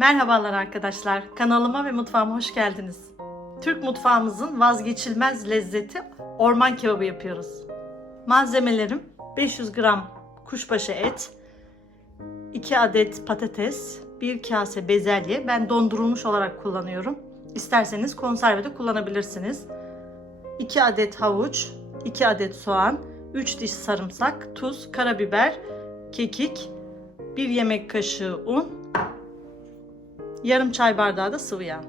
Merhabalar arkadaşlar. Kanalıma ve mutfağıma hoş geldiniz. Türk mutfağımızın vazgeçilmez lezzeti orman kebabı yapıyoruz. Malzemelerim 500 gram kuşbaşı et, 2 adet patates, 1 kase bezelye. Ben dondurulmuş olarak kullanıyorum. İsterseniz konservede kullanabilirsiniz. 2 adet havuç, 2 adet soğan, 3 diş sarımsak, tuz, karabiber, kekik, 1 yemek kaşığı un, yarım çay bardağı da sıvı yağ.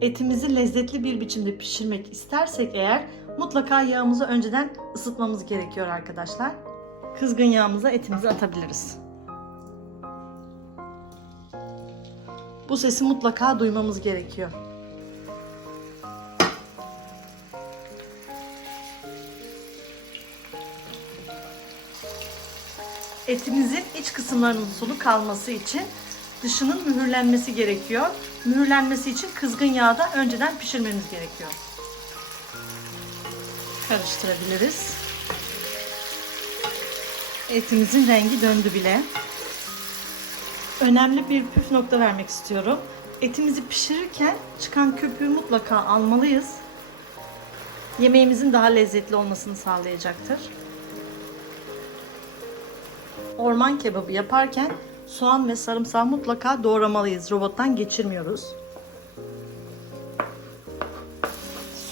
Etimizi lezzetli bir biçimde pişirmek istersek eğer mutlaka yağımızı önceden ısıtmamız gerekiyor arkadaşlar. Kızgın yağımıza etimizi atabiliriz. Bu sesi mutlaka duymamız gerekiyor. Etimizin iç kısımlarının sulu kalması için dışının mühürlenmesi gerekiyor. Mühürlenmesi için kızgın yağda önceden pişirmemiz gerekiyor. Karıştırabiliriz. Etimizin rengi döndü bile. Önemli bir püf nokta vermek istiyorum. Etimizi pişirirken çıkan köpüğü mutlaka almalıyız. Yemeğimizin daha lezzetli olmasını sağlayacaktır. Orman kebabı yaparken soğan ve sarımsağı mutlaka doğramalıyız. Robottan geçirmiyoruz.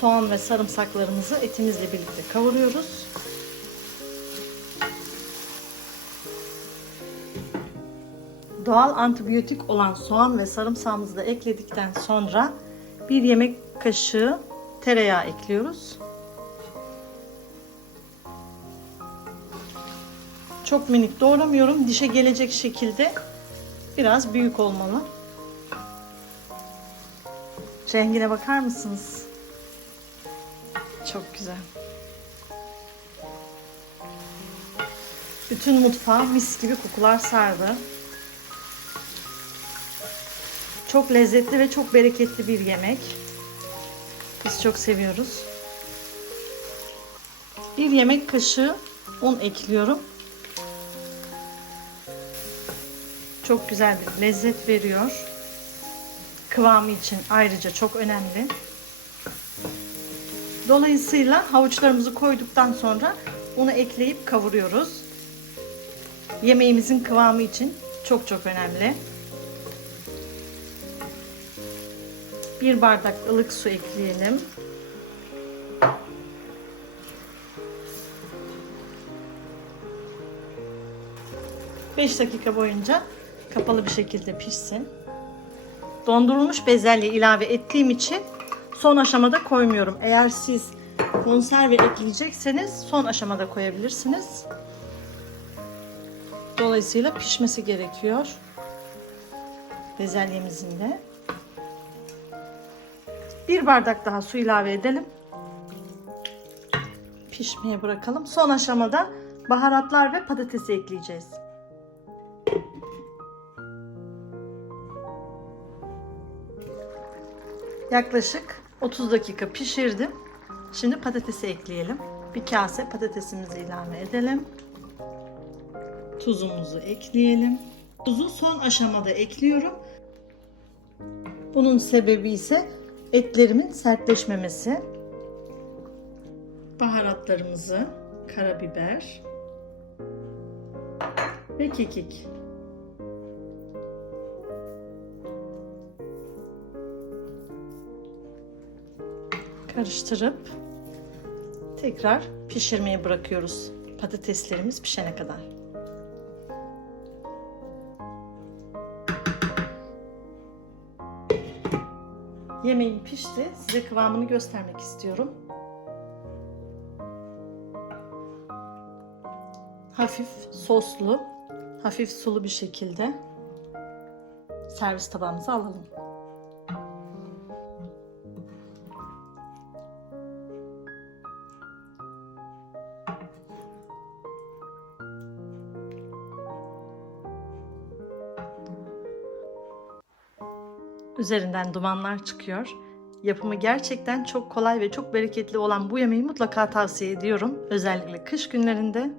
Soğan ve sarımsaklarımızı etimizle birlikte kavuruyoruz. Doğal antibiyotik olan soğan ve sarımsağımızı da ekledikten sonra bir yemek kaşığı tereyağı ekliyoruz. Çok minik doğramıyorum. Dişe gelecek şekilde biraz büyük olmalı. Rengine bakar mısınız? Çok güzel. Bütün mutfağı mis gibi kokular sardı. Çok lezzetli ve çok bereketli bir yemek. Biz çok seviyoruz. Bir yemek kaşığı un ekliyorum. Çok güzel bir lezzet veriyor. Kıvamı için ayrıca çok önemli. Dolayısıyla havuçlarımızı koyduktan sonra unu ekleyip kavuruyoruz. Yemeğimizin kıvamı için çok çok önemli. Bir bardak ılık su ekleyelim. Beş dakika boyunca kapalı bir şekilde pişsin. Dondurulmuş bezelye ilave ettiğim için son aşamada koymuyorum. Eğer siz konserve ekleyecekseniz son aşamada koyabilirsiniz. Dolayısıyla pişmesi gerekiyor. Bezelyemizin de. Bir bardak daha su ilave edelim. Pişmeye bırakalım. Son aşamada baharatlar ve patatesi ekleyeceğiz. Yaklaşık 30 dakika pişirdim. Şimdi patatesi ekleyelim. Bir kase patatesimizi ilave edelim. Tuzumuzu ekleyelim. Tuzu son aşamada ekliyorum. Bunun sebebi ise etlerimin sertleşmemesi. Baharatlarımızı, karabiber ve kekik. Karıştırıp tekrar pişirmeye bırakıyoruz. Patateslerimiz pişene kadar. Yemeğim pişti. Size kıvamını göstermek istiyorum. Hafif soslu, hafif sulu bir şekilde servis tabağımıza alalım. Üzerinden dumanlar çıkıyor. Yapımı gerçekten çok kolay ve çok bereketli olan bu yemeği mutlaka tavsiye ediyorum. Özellikle kış günlerinde.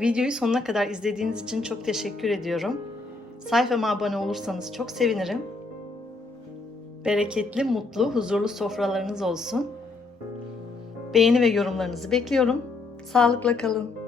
Videoyu sonuna kadar izlediğiniz için çok teşekkür ediyorum. Sayfama abone olursanız çok sevinirim. Bereketli, mutlu, huzurlu sofralarınız olsun. Beğeni ve yorumlarınızı bekliyorum. Sağlıkla kalın.